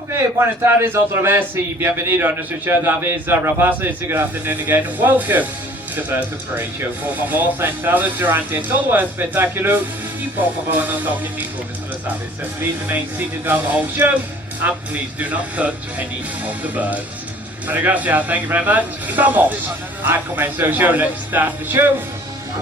Ok, buenas tardes otra vez y bienvenido a nuestro show de aves rapaces. Good afternoon again. Welcome to the Birds of Prey Show. Por favor, sentados durante todo el espectáculo y por favor no toquen ninguno de las aves. So please remain seated throughout the whole show and please do not touch any of the birds. Muchas gracias, thank you very much. Y vamos a comenzar el show. Let's start the show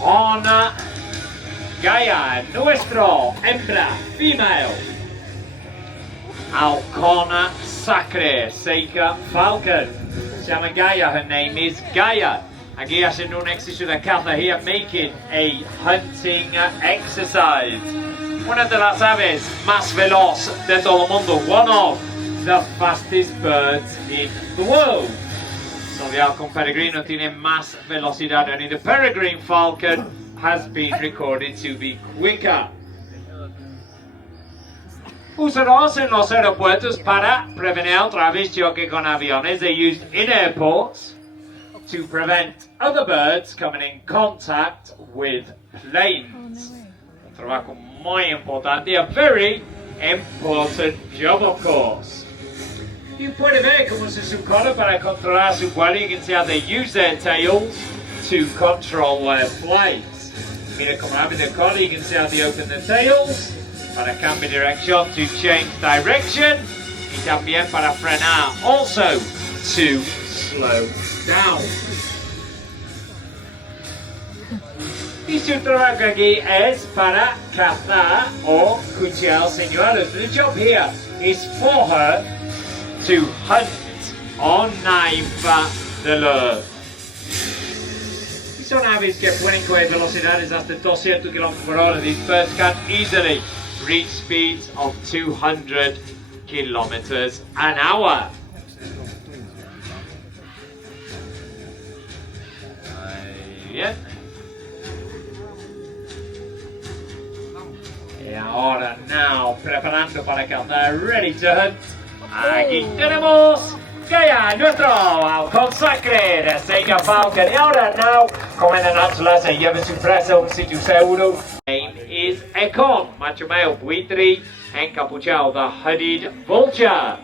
con Gaia, nuestro hembra, female. Alcona Sacre, Seika Falcon. Se llama Gaia, her name is Gaia. Aquí haciendo un ejercicio de caza here, making a hunting exercise. Una de las aves más veloz de todo el mundo, one of the fastest birds in the world. So the Halcón peregrino tiene más velocidad, and the peregrine falcon has been recorded to be quicker. Usados en los aeropuertos para prevenir otra vez choque con aviones. They're used in airports to prevent other birds coming in contact with planes. Un trabajo muy importante, a very important job, of course. You puede ver cómo se su cola para controlar su vuelo. You can see how they use their tails to control their flights. Mira cómo abren la cola. You can see how they open their tails para cambiar dirección, to change direction, y también para frenar, also to slow down. Y su trabajo aquí es para cazar o cuchillar señuelos. The job here is for her to hunt or knife the lure. Y son aves que pueden coger velocidades hasta 200 km/h. These birds can easily reach speeds of 200 kilometers an hour. Bien. Y ahora, now, preparando para cazar, ready to hunt. Aquí tenemos Gaia, nuestro halcón sacre de Seika Falcon. Y ahora, now, como en la naturaleza, lleva su presa a un sitio seguro. Name is Econ, macho male, buitre, encapuchado, the hooded vulture.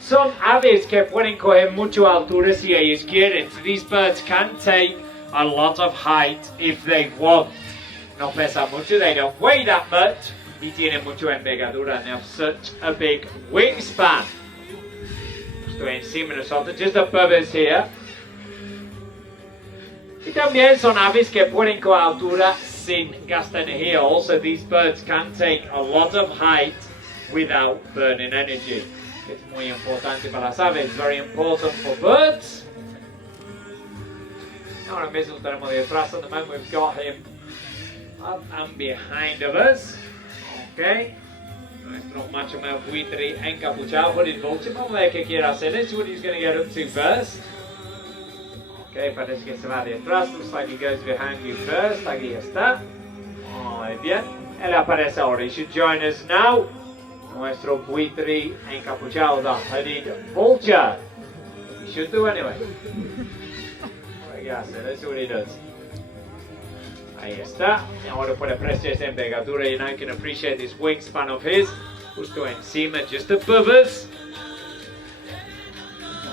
Son aves que pueden coger mucha altura si ellos quieren. So these birds can take a lot of height if they want. No pesa mucho, they don't weigh that much, y tienen mucha envergadura, and they have such a big wingspan. Estoy encima de nosotros, just above us here. Y también son aves que pueden coger altura sin gastar energía. Also, these birds can take a lot of height without burning energy. It's muy importante para las aves, very important for birds. Ahora mismo tenemos detrás, at the moment we've got him up and behind of us. Okay. Nuestro macho male buitre encapuchado, hooded vulture. Vamos a ver qué quiere hacer. Let's see what he's going to get up to first. Okay, parece que se va de atrás. Looks like he goes behind you first. Aquí está. Muy bien. Él aparece ahora. He should join us now. Nuestro buitre encapuchado, the hooded vulture. He should do anyway. Let's see what he does. Ahí está. Ahora puede apreciar esta envergadura. You know, you can appreciate this wingspan of his. Justo encima, just above us.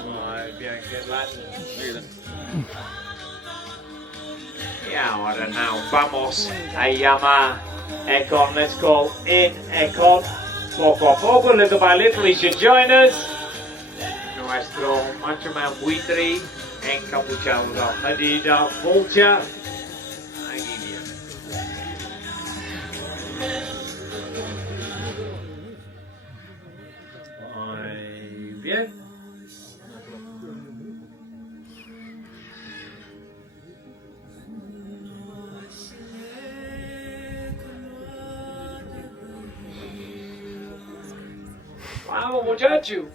Muy bien, good lad. Y ahora now vamos a llamar Econ. Let's call in Econ. Poco a poco, little by little, he should join us. Nuestro macho male buitre encapuchado, the hooded vulture. Muy bien. Vamos, muchacho.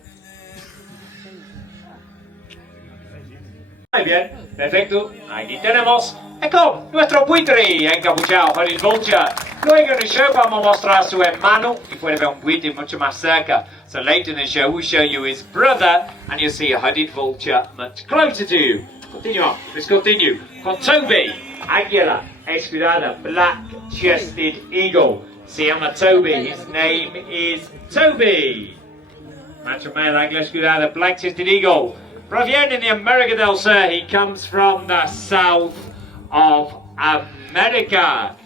Muy bien, perfecto. Aquí tenemos Eco, nuestro buitre encapuchado, hooded vulture. Luego en el show vamos a mostrar su hermano y puede ver un buitre mucho más cerca. So later in the show we'll show you his brother and you'll see a hooded vulture much closer to you. Continuamos, let's continue. Con Toby, águila escudada, black-chested eagle. Se llama Toby, his name is Toby. Macho male, English cuidado, black-chested eagle. Proviene de America del Sur. He comes from the south of America.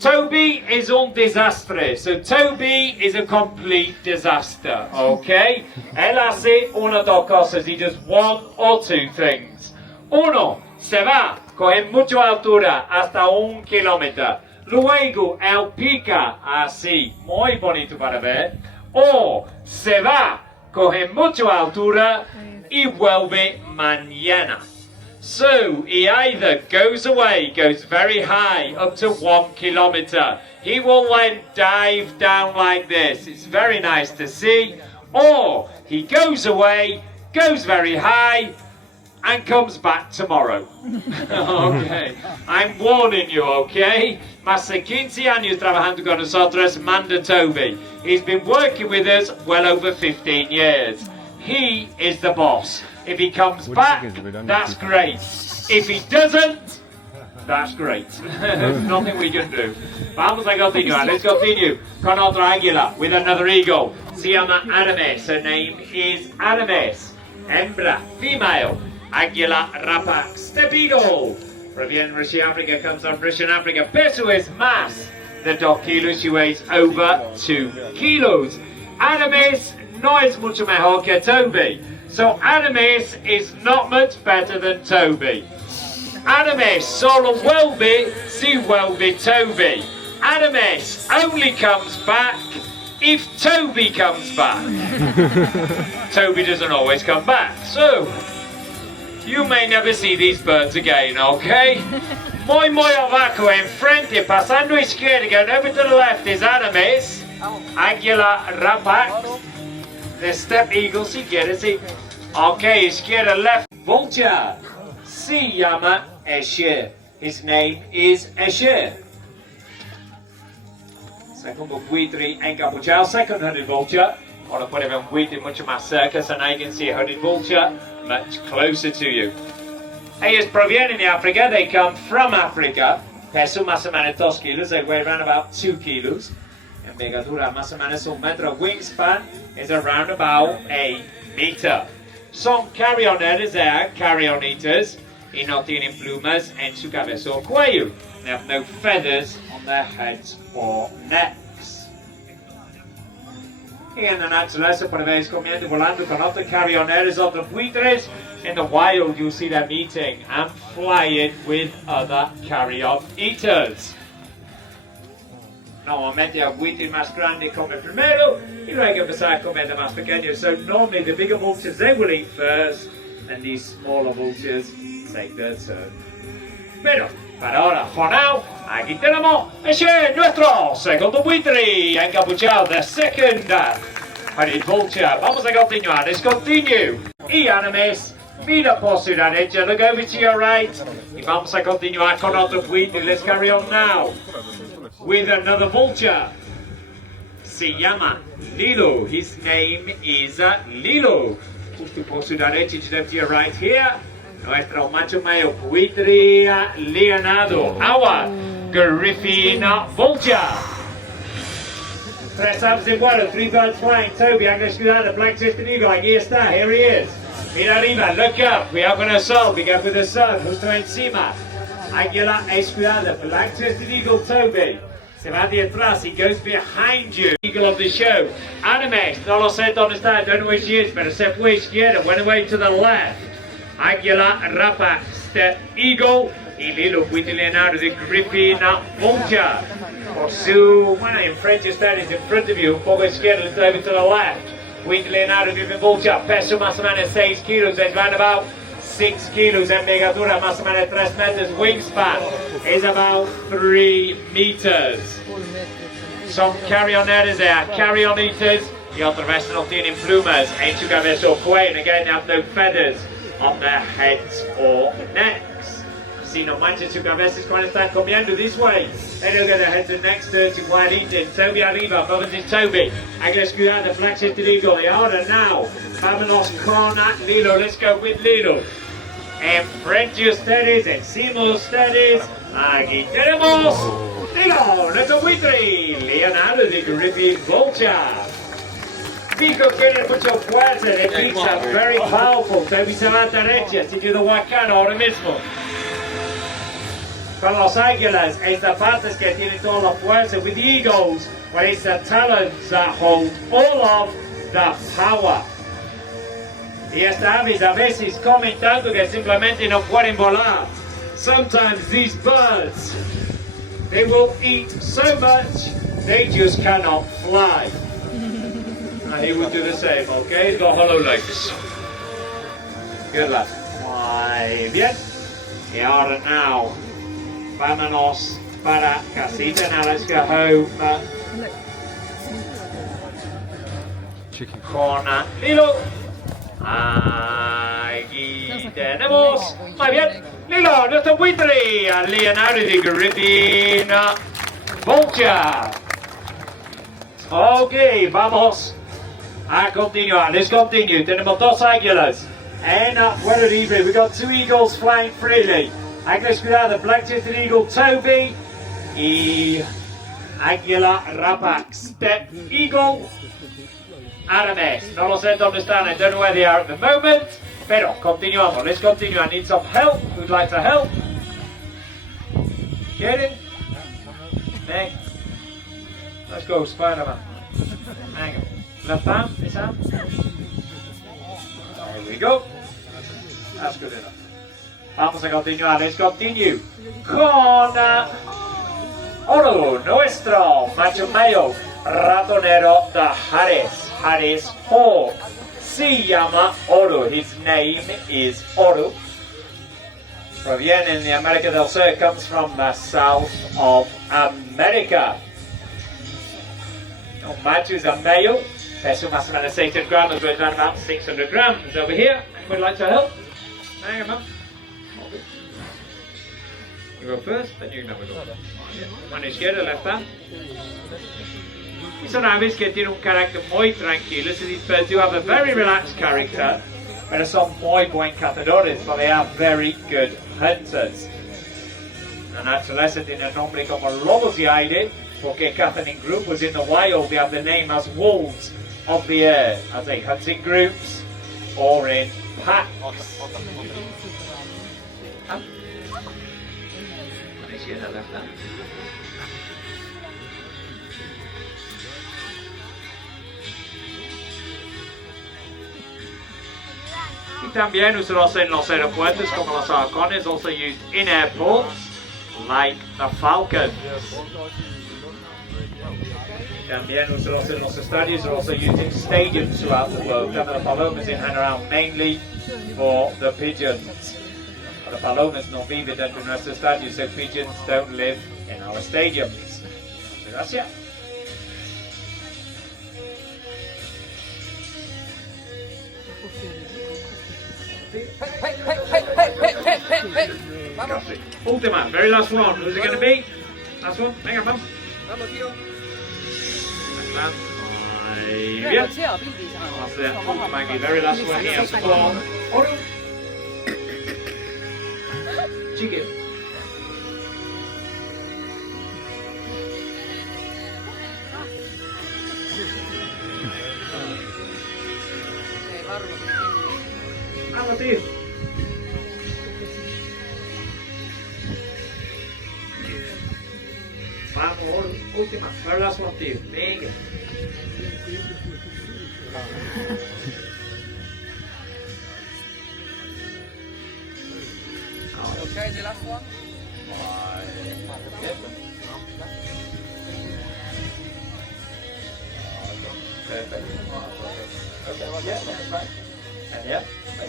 Toby is un desastre. So Toby is a complete disaster, okay? Él hace una o dos cosas. He does one or two things. Uno, se va, coge mucha altura, hasta 1 kilómetro. Luego, él pica así, muy bonito para ver. O se va, coge mucha altura y vuelve mañana. So, he either goes away, goes very high, up to 1 kilometer. He will then dive down like this. It's very nice to see. Or, he goes away, goes very high, and comes back tomorrow. Okay, I'm warning you, okay? Más de 15 años trabajando con nosotros, Manda Toby. He's been working with us well over 15 years. He is the boss. If he comes back, that's great. If he doesn't, that's great. There's nothing we can do. Vamos a continuar. Let's continue con otra águila with another eagle. Se llama Aramis. Her name is Aramis. Hembra, female. Águila rapax. Step eagle. Proviene de Rusia, Africa. Comes from Russian Africa. Peso is mass. The 2 kilos. She weighs over 2 kilos. Aramis no es mucho mejor que Toby. So Aramis is not much better than Toby. Aramis solo vuelve si vuelve Toby. Aramis only comes back if Toby comes back. Toby doesn't always come back. So, you may never see these birds again, okay? Muy abajo, enfrente, pasando izquierda, going over to the left is Aramis. Águila rapax. The step eagle, si quieres, si. Okay, izquierda, left. Vulture. Se llama Escher. His name is Escher. Segundo buitre encapuchado, second hooded vulture. Ahora puede ver un buitre mucho más cerca, so now you can see a hooded vulture much closer to you. Ellos provienen de Africa, they come from Africa. Peso más o menos 2 kilos, they weigh around about 2 kilos. Envergadura más o menos 1 metro. Wingspan is around about 1 meter. Son carrioneros, they are carrion eaters, y no tienen plumas en su cabeza o cuello. They have no feathers on their heads or necks. Y en la naturaleza podéis comiendo, volando con otros carrioneros, otros buitres. In the wild, you'll see them eating and flying with other carrion eaters. Normalmente el buitre más grande come primero y luego empezar a comer de más pequeños. So normally the bigger vultures, they will eat first, and these smaller vultures take their turn. Pero, para ahora, for now, aquí tenemos ese nuestro segundo buitre encapuchado, the second hooded vulture. Vamos a continuar, let's continue. Y Aramis, mira por su derecha, look over to your right. Y vamos a continuar con otro buitre, let's carry on now. With another vulture. Se llama Lilo. His name is Lilo. Justo por su derecha, just up to your right here. Nuestro macho male buitre Leonardo. Our Griffin vulture. 3 aves en vuelo, 3 birds flying. Toby, English cuidado, black-chested eagle. Aquí está, here he is. Mira arriba, look up. Cuidado con el sol, be careful with the sun. Justo encima. Águila escuadra, black-chested eagle Toby. Se va de atrás, he goes behind you. Eagle of the show. Aramis, no lo sé dónde está, I don't know where she is, pero se fue izquierda, went away to the left. Águila rapax, step eagle. Y Lilo buitre Leonardo, the Griffin vulture. Por su, bueno, en frente ustedes, in front of you, un poco izquierda, let's over to the left. Buitre Leonardo, Griffin vulture, peso más o menos 6 kilos, it's around about 6 kilos, envergadura más o menos 3 metros, wingspan is about 3 meters. Son carrioneros, they are carrion eaters, y otros resto no tienen plumas en su cabeza o cuello, and again they have no feathers on their heads or necks. Si no manchan su cabeza cuando están comiendo this way, they don't get their heads and necks dirty while eating. Toby arriba, vamos in Toby. Águila escuadra, black-chested eagle, y ahora now, vámonos con Lilo, let's go with Lilo. Enfrente ustedes, encima ustedes, aquí tenemos Lilo, nuestro buitre, Leonardo, the Griffin vulture. Pico tiene mucho fuerza, de pizza, very powerful. Se avisa a la derecha, si do the huacano ahora mismo. Con los águilas, esta parte es que tiene toda la fuerza. With the eagles, where it's the talons that hold all of the power. Y esta aves a veces comen tanto que simplemente no pueden volar. Sometimes these birds, they will eat so much, they just cannot fly. And he will do the same, okay? He's got hollow legs. Good lad. Muy bien. Y ahora now, vámonos para casita. Now let's go home. Con Lilo. Aquí tenemos. Muy bien. Lilo, nuestro buitre. Leonardo de Griffin. Vulture. Ok, vamos a continuar. Let's continue. Tenemos dos águilas. En vuelo libre. We got two eagles flying freely. Águilas cuidado. Black-chested eagle Toby. Y águila rapax. Step eagle. Arames. No lo sé dónde están. I don't know where they are at the moment. Pero continuamos. Let's continue. I need some help. Who'd like to help? Get in. Hey. Let's go, Spider-Man. Hang on. Left arm, this arm. There we go. That's good enough. Vamos a continuar. Let's continue. Con Oro, nuestro macho mayo ratonero de Harris. Harris Hawk. Se llama Oro. His name is Oro. Proviene in the America del Sur. Comes from the south of America. Matches a male. Peso más o menos 600 grams, weighs around about 600 grams. Over here, would like to help? Hang on, man. You go first, then you can have a go. Mano izquierda, left hand. Y son aves que tienen un carácter muy tranquilo. So these birds do have a very relaxed character, pero son muy buen cazadores, but they are very good hunters. La naturaleza tiene el nombre como lobos de aire, porque cazan in grupos. In the wild, they have the name as wolves of the air, as they hunt in groups or in packs. Y también usados en los aeropuertos como los falcones, also used in airports like the Falcons. También usados en los estadios, are also used in stadiums throughout the world. The Palomas in and around mainly for the pigeons. The Palomas no viven dentro de nuestros estadios, so pigeons don't live in our stadiums. Gracias. Última, very last one. Who's it going to be? Last one. Venga, vamos. Vamos, tío. Bien. Vamos a hacer última aquí. Very last one here. For Oro. Chique. Vamos, tío. Vamos, Oro. Última. Very last one, tío. Venga. Okay, the last one. Perfect. Okay, muchas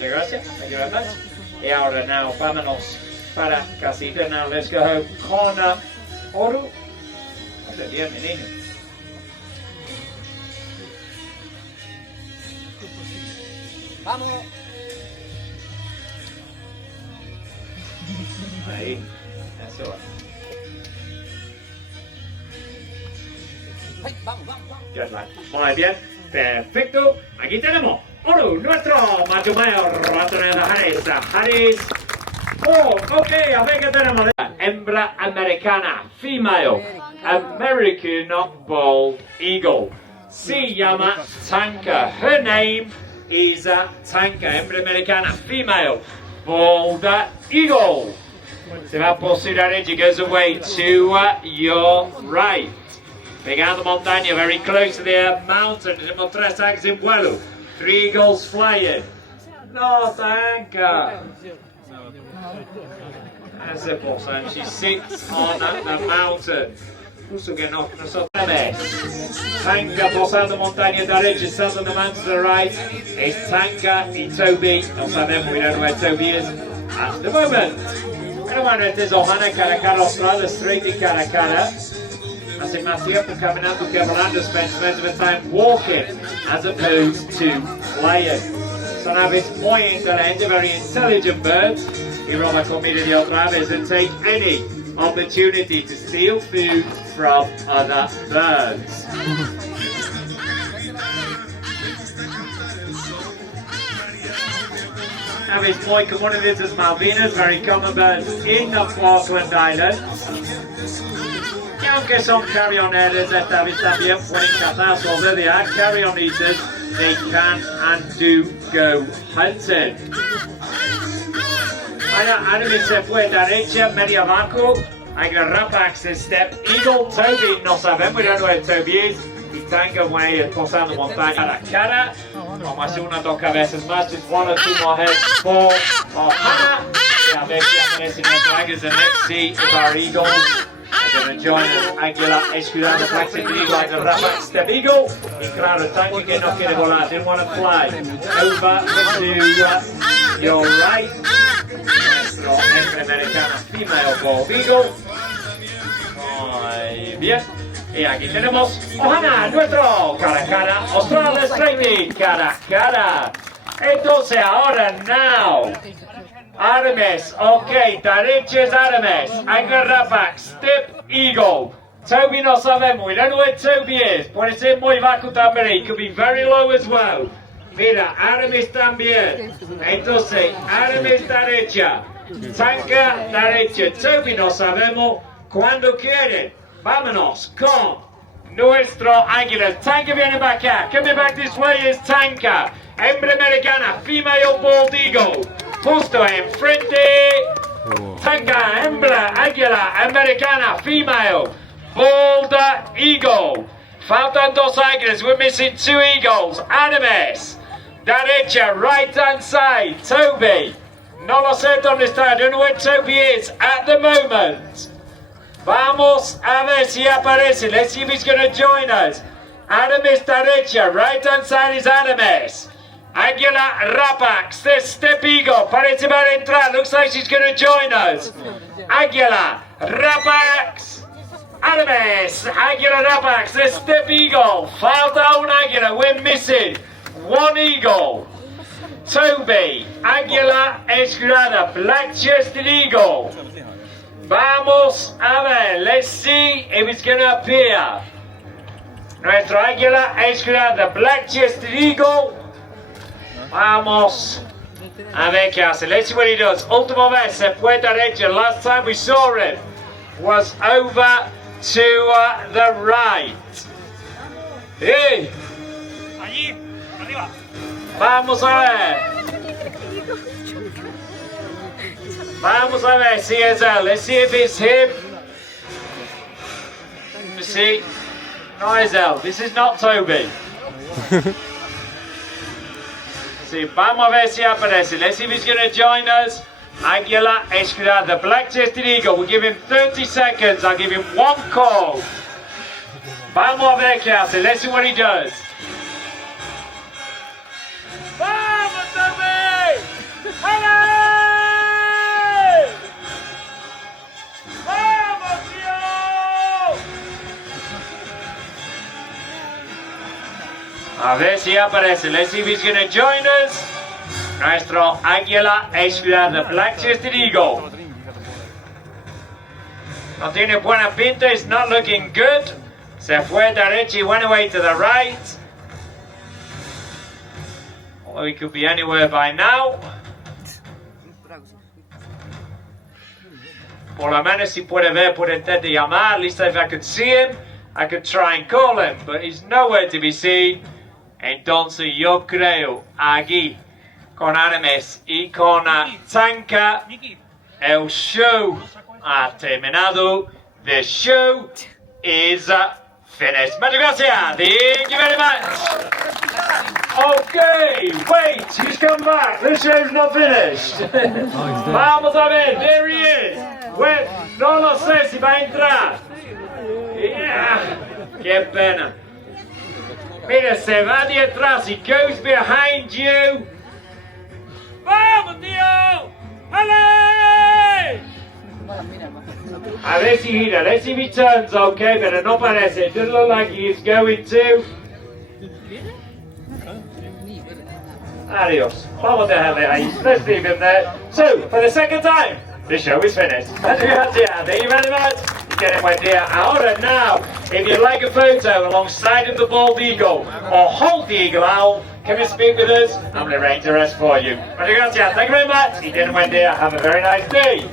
gracias. Thank you very much. Y ahora, now, vámonos para casita. Now, let's go home con Oro. Hace bien, mi niño. Vamos. Ahí, eso va. Good luck. Muy bien, perfecto. Aquí tenemos Oro, nuestro macho mayor ratonero de Harris. Harris. Oh, ok, a ver qué tenemos. Hembra americana, female, American bald eagle. se llama Tanka. Her name is Tanka, hembra americana, female, bald eagle. Se va por Ciudad Regia, goes away to your right. Pegando montaña, very close to the mountain. Tenemos tres aves en vuelo. 3 eagles flying. No, Tanka. As a person, she sits on the mountain. Justo que no, nosotros Tanka posando montaña da Regia, stands on the mountain to the right. Es Tanka y Toby. No sabemos, we don't know where Toby is at the moment. Pero bueno, este es Ohana, cara a cara Australia, straight y cara a cara. Hace más tiempo caminando que volando, spends most of the time walking as opposed to flying. Son aves muy inteligentes, very intelligent birds. Y roba comida de otras aves and take any opportunity to steal food from other birds. Aves muy comunes as Malvinas, very common birds in the Falkland Islands. Y aunque son carrioneras, estas aves también pueden cazar, although they are carrion eaters, they can and do go hunting. Anime se fue derecha, medio abajo, hay que rapax step, eagle, Toby, no sabemos, we don't know where Toby is, y Tanka way posando montaña cara a cara. Vamos a hacer una dos cabezas más, just 1 or 2 more heads for Ohana. A ver si aparecen los dragons and let's see if our eagles are going to join us. Águila escudando Black Eagle like the rapax step eagle. Y claro, Tanka que no quiere volar, didn't want to fly. Over to your right. Nuestro americana female bald eagle. Muy bien. Y aquí tenemos Ohana, nuestro cara a cara, Australia Straight, cara a cara. Entonces ahora now. Artemis, ok, derecha es Artemis. Águila rapax, step eagle. Toby no sabemos, we don't know where Toby is. Puede ser muy bajo también, he could be very low as well. Mira, Artemis también. Entonces, Artemis derecha, Tanka derecha, Toby no sabemos cuando quiere. Vámonos con nuestro águila. Tanka viene para acá. Coming back this way is Tanka. Hembra americana, female bald eagle. Justo enfrente. Tanka, hembra, águila, americana, female, bald eagle. Faltan 2 águilas. We're missing 2 eagles. Artemis. Derecha, right hand side, Toby. No lo sé dónde está, I don't know where Toby is at the moment. Vamos a ver si aparece, let's see if he's going to join us. Artemis derecha, right hand side is Artemis. Águila rapax, this step eagle, parece para entrar, looks like she's going to join us. Águila rapax, Artemis, Águila rapax, this step eagle. Falta un águila, we're missing 1 eagle. Toby, águila escurada, black-chested eagle. Vamos a ver, let's see if it's going to appear. Nuestro águila escurada, black-chested eagle. Vamos a ver qué hace. Let's see what he does. Última vez se fue derecha. Last time we saw him was over to the right. Hey. Allí, arriba. Vamos a ver. Vamos a ver si es él. Let's see if it's him. Let me see. No es él. This is not Toby. See, vamos a ver si aparece. Let's see if he's going to join us. Águila escudada, the black-chested eagle. We'll give him 30 seconds. I'll give him 1 call. Vamos a ver qué hace. Let's see what he does. ¡Vamos, Toby! ¡Vale! ¡Vamos, tío! A ver si aparece. Let's see if he's going to join us. Nuestro águila escudada, the black-chested eagle. No tiene buena pinta. It's not looking good. Se fue derecha, he went away to the right. Although he could be anywhere by now. Por lo menos si puede ver, puede intentar llamar. At least if I could see him. I could try and call him, but he's nowhere to be seen. Entonces yo creo aquí con animes y con Tanka el show ha terminado. The show is finished. Muchas gracias. Thank you very much. Okay, wait, he's come back. The show's not finished. Vamos a ver, there he is. Well, no lo sé si va a entrar. Yeah, qué pena. Mira, se va de atrás. He goes behind you. ¡Vamos, tío! ¡Ale! A ver si gira, let's see if he turns okay, pero no parece. It doesn't look like he is going to. Adios. Vamos a dejarle ahí. Let's leave him there. So, for the second time, the show is finished. Thank you very much. Get buen día. Ahora, now, if you'd like a photo alongside of the bald eagle or hold the eagle owl, come and speak with us. I'm going to arrange the rest for you. Muchas gracias. Thank you very much. Y ten buen día. Have a very nice day.